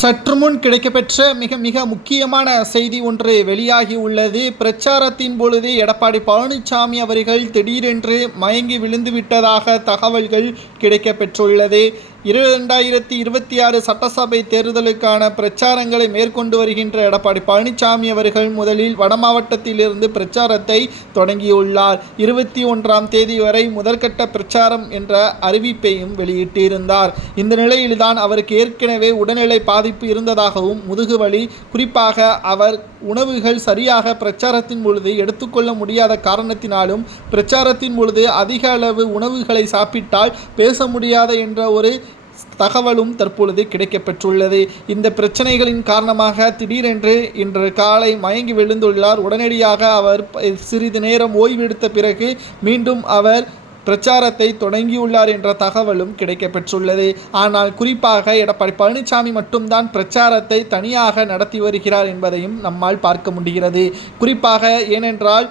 சற்று முன் கிடைக்கப்பெற்ற மிக மிக முக்கியமான செய்தி ஒன்று வெளியாகி உள்ளது. பிரச்சாரத்தின் பொழுது எடப்பாடி பழனிசாமி அவர்கள் திடீரென்று மயங்கி விழுந்து விட்டதாக தகவல்கள் கிடைக்கப்பெற்றுள்ளது. இரண்டாயிரத்தி இருபத்தி ஆறு சட்டசபை தேர்தலுக்கான பிரச்சாரங்களை மேற்கொண்டு வருகின்ற எடப்பாடி பழனிசாமி அவர்கள் முதலில் வடமாவட்டத்திலிருந்து பிரச்சாரத்தை தொடங்கியுள்ளார். இருபத்தி ஒன்றாம் தேதி வரை முதற்கட்ட பிரச்சாரம் என்ற அறிவிப்பையும் வெளியிட்டிருந்தார். இந்த நிலையில்தான் அவருக்கு ஏற்கனவே உடல்நிலை பாதிப்பு இருந்ததாகவும் முதுகுவலி குறிப்பாக அவர் உணவுகள் சரியாக பிரச்சாரத்தின் பொழுது எடுத்துக்கொள்ள முடியாத காரணத்தினாலும் பிரச்சாரத்தின் பொழுது அதிக அளவு உணவுகளை சாப்பிட்டால் பேச முடியாத என்ற ஒரு தகவலும் தற்பொழுது கிடைக்கப்பெற்றுள்ளது. இந்த பிரச்சனைகளின் காரணமாக திடீரென்று இன்று காலை மயங்கி விழுந்துள்ளார். உடனடியாக அவர் சிறிது நேரம் ஓய்வெடுத்த பிறகு மீண்டும் அவர் பிரச்சாரத்தை தொடங்கியுள்ளார் என்ற தகவலும் கிடைக்கப்பெற்றுள்ளது. ஆனால் குறிப்பாக எடப்பாடி பழனிசாமி மட்டும்தான் பிரச்சாரத்தை தனியாக நடத்தி வருகிறார் என்பதையும் நம்மால் பார்க்க முடிகிறது. குறிப்பாக ஏனென்றால்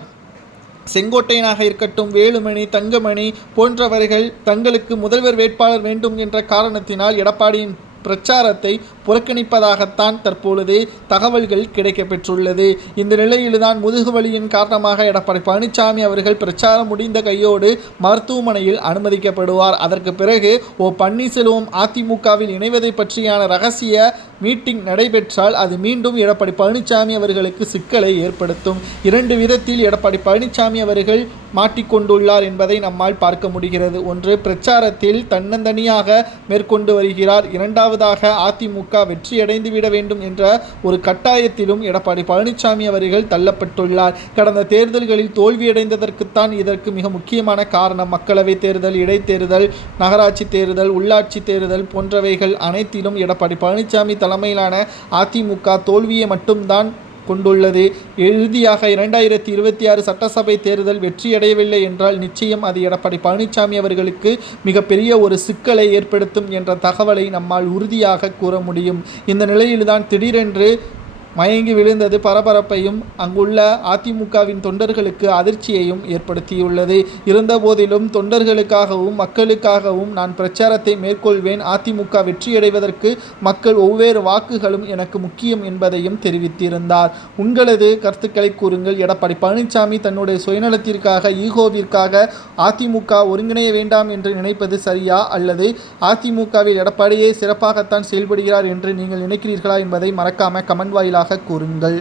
செங்கோட்டையனாக இருக்கட்டும் வேலுமணி தங்கமணி போன்றவர்கள் தங்களுக்கு முதல்வர் வேட்பாளர் வேண்டும் என்ற காரணத்தினால் எடப்பாடியின் பிரச்சாரத்தை புறக்கணிப்பதாகத்தான் தற்பொழுது தகவல்கள் கிடைக்கப்பெற்றுள்ளது. இந்த நிலையில்தான் முதுகுவலியின் காரணமாக எடப்பாடி பழனிசாமி அவர்கள் பிரச்சாரம் முடிந்த கையோடு மருத்துவமனையில் அனுமதிக்கப்படுவார். அதற்கு பிறகு ஓ பன்னீர்செல்வம் அதிமுகவில் இணைவதை பற்றியான ரகசிய மீட்டிங் நடைபெற்றால் அது மீண்டும் எடப்பாடி பழனிசாமி அவர்களுக்கு சிக்கலை ஏற்படுத்தும். இரண்டு விதத்தில் எடப்பாடி பழனிசாமி அவர்கள் மாட்டிக்கொண்டுள்ளார் என்பதை நம்மால் பார்க்க முடிகிறது. ஒன்று பிரச்சாரத்தில் தன்னந்தனியாக மேற்கொண்டு வருகிறார். இரண்டாவது முதலாவதாக அதிமுக வெற்றியடைந்து விட வேண்டும் என்ற ஒரு கட்டாயத்திலும் எடப்பாடி பழனிசாமி அவர்கள் தள்ளப்பட்டுள்ளார். கடந்த தேர்தல்களில் தோல்வியடைந்ததற்குத்தான் இதற்கு மிக முக்கியமான காரணம் மக்களவைத் தேர்தல் இடைத்தேர்தல் நகராட்சி தேர்தல் உள்ளாட்சி தேர்தல் போன்றவைகள் அனைத்திலும் எடப்பாடி பழனிசாமி தலைமையிலான அதிமுக தோல்வியை மட்டும்தான் கொண்டுள்ளது. இறுதியாக இரண்டாயிரத்தி இருபத்தி ஆறு சட்டசபை தேர்தல் வெற்றியடையவில்லை என்றால் நிச்சயம் அது எடப்பாடி பழனிசாமி அவர்களுக்கு மிகப்பெரிய ஒரு சிக்கலை ஏற்படுத்தும் என்ற தகவலை நம்மால் உறுதியாக கூற முடியும். இந்த நிலையில்தான் திடீரென்று மயங்கி விழுந்தது பரபரப்பையும் அங்குள்ள அதிமுகவின் தொண்டர்களுக்கு அதிர்ச்சியையும் ஏற்படுத்தியுள்ளது. இருந்தபோதிலும் தொண்டர்களுக்காகவும் மக்களுக்காகவும் நான் பிரச்சாரத்தை மேற்கொள்வேன். அதிமுக வெற்றியடைவதற்கு மக்கள் ஒவ்வொரு வாக்குகளும் எனக்கு முக்கியம் என்பதையும் தெரிவித்திருந்தார். உங்களது கருத்துக்களை கூறுங்கள். எடப்பாடி பழனிசாமி தன்னுடைய சுயநலத்திற்காக ஈகோவிற்காக அதிமுக ஒருங்கிணைய வேண்டாம் என்று நினைப்பது சரியா? அல்லது அதிமுகவில் எடப்பாடியே சிறப்பாகத்தான் செயல்படுகிறார் என்று நீங்கள் நினைக்கிறீர்களா என்பதை மறக்காம கமெண்ட் வாயிலாக கூறுங்கள்.